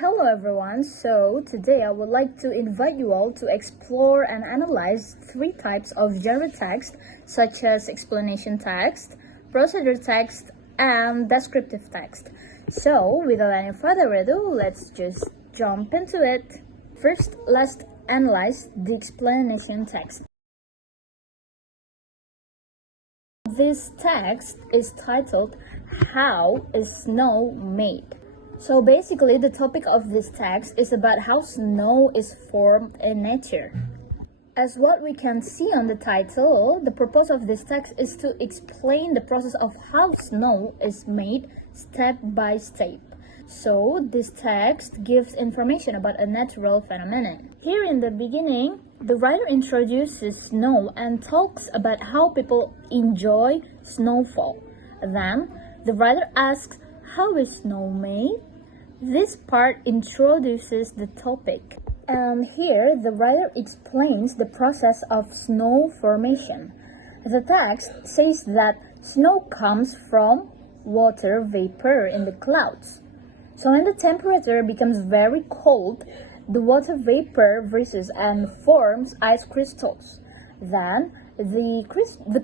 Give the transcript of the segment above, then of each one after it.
Hello everyone, so today I would like to invite you all to explore and analyze three types of genre text such as explanation text, procedure text, and descriptive text. So without any further ado, let's just jump into it. First, let's analyze the explanation text. This text is titled, "How is Snow Made?" So basically, the topic of this text is about how snow is formed in nature. As what we can see on the title, the purpose of this text is to explain the process of how snow is made step by step. So this text gives information about a natural phenomenon. Here in the beginning, the writer introduces snow and talks about how people enjoy snowfall. Then, the writer asks, how is snow made? This part introduces the topic. And here, the writer explains the process of snow formation. The text says that snow comes from water vapor in the clouds. So when the temperature becomes very cold, the water vapor freezes and forms ice crystals. Then the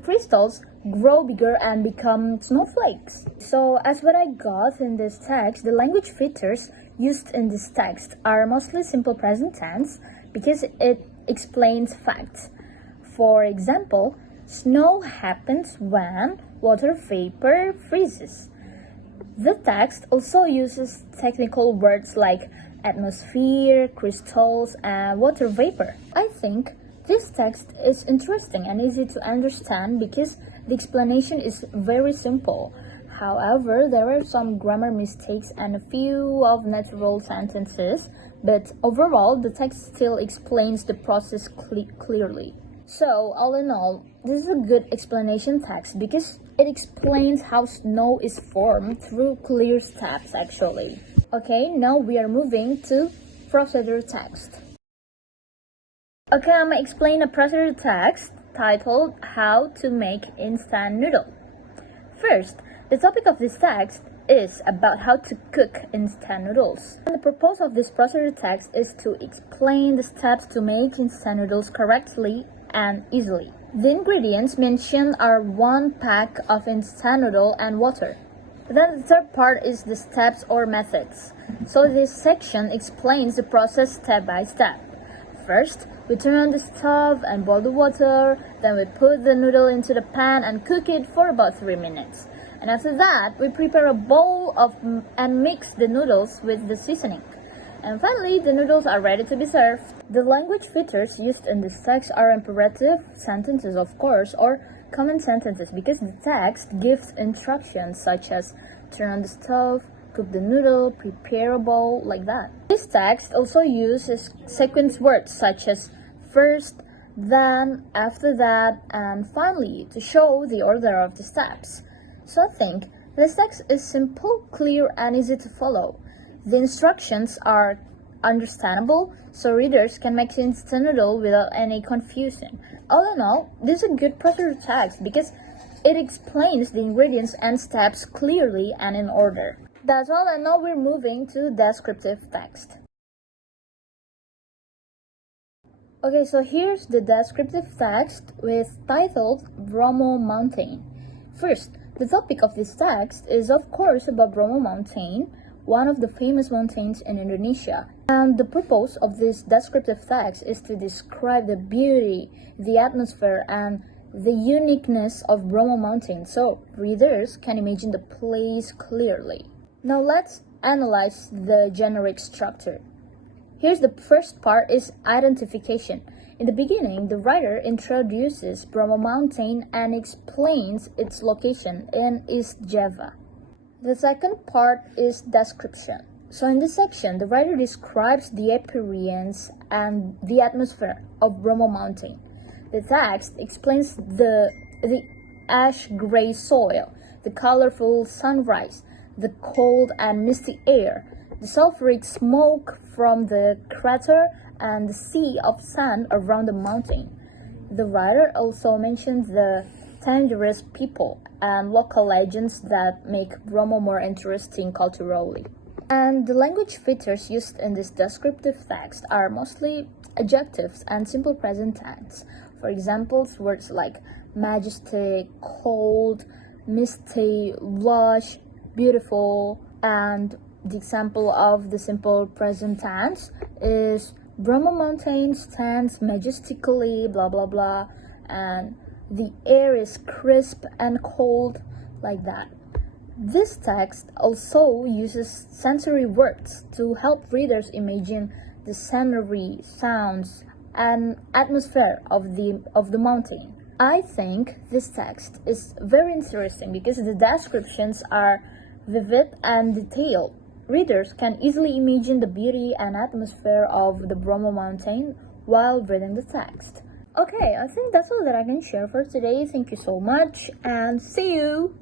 crystals grow bigger and become snowflakes. So as what I got in this text, the language features used in this text are mostly simple present tense because it explains facts. For example, snow happens when water vapor freezes. The text also uses technical words like atmosphere, crystals, and water vapor. I think this text is interesting and easy to understand because the explanation is very simple. However, there are some grammar mistakes and a few of natural sentences, but overall, the text still explains the process clearly. So, all in all, this is a good explanation text because it explains how snow is formed through clear steps actually. Okay, now we are moving to procedure text. Okay, I'm gonna explain a procedure text titled How to Make Instant Noodle. First, the topic of this text is about how to cook instant noodles. And the purpose of this procedure text is to explain the steps to make instant noodles correctly and easily. The ingredients mentioned are 1 pack of instant noodle and water. Then the third part is the steps or methods. So this section explains the process step by step. First, we turn on the stove and boil the water, then we put the noodle into the pan and cook it for about 3 minutes. And after that, we prepare a bowl and mix the noodles with the seasoning. And finally, the noodles are ready to be served. The language features used in this text are imperative sentences, of course, or command sentences because the text gives instructions such as turn on the stove, cook the noodle, prepare a bowl, like that. This text also uses sequence words such as first, then, after that, and finally to show the order of the steps. So I think this text is simple, clear, and easy to follow. The instructions are understandable, so readers can make instant noodle without any confusion. All in all, this is a good procedure text because it explains the ingredients and steps clearly and in order. That's all, and now we're moving to descriptive text. Okay, so here's the descriptive text with titled Bromo Mountain. First, the topic of this text is of course about Bromo Mountain, one of the famous mountains in Indonesia. And the purpose of this descriptive text is to describe the beauty, the atmosphere, and the uniqueness of Bromo Mountain, so readers can imagine the place clearly. Now let's analyze the generic structure. Here's the first part is identification. In the beginning, the writer introduces Bromo Mountain and explains its location in East Java. The second part is description. So in this section, the writer describes the appearance and the atmosphere of Bromo Mountain. The text explains the ash-gray soil, the colorful sunrise, the cold and misty air, the sulfuric smoke from the crater, and the sea of sand around the mountain. The writer also mentions the dangerous people and local legends that make Bromo more interesting culturally. And the language features used in this descriptive text are mostly adjectives and simple present tense. For examples, words like majestic, cold, misty, lush, beautiful, and the example of the simple present tense is Brahma Mountain stands majestically, blah blah blah, and the air is crisp and cold, like that. This text also uses sensory words to help readers imagine the scenery, sounds, and atmosphere of the mountain. I think this text is very interesting because the descriptions are vivid and detailed. Readers can easily imagine the beauty and atmosphere of the Bromo Mountain while reading the text. Okay, I think that's all that I can share for today. Thank you so much and see you!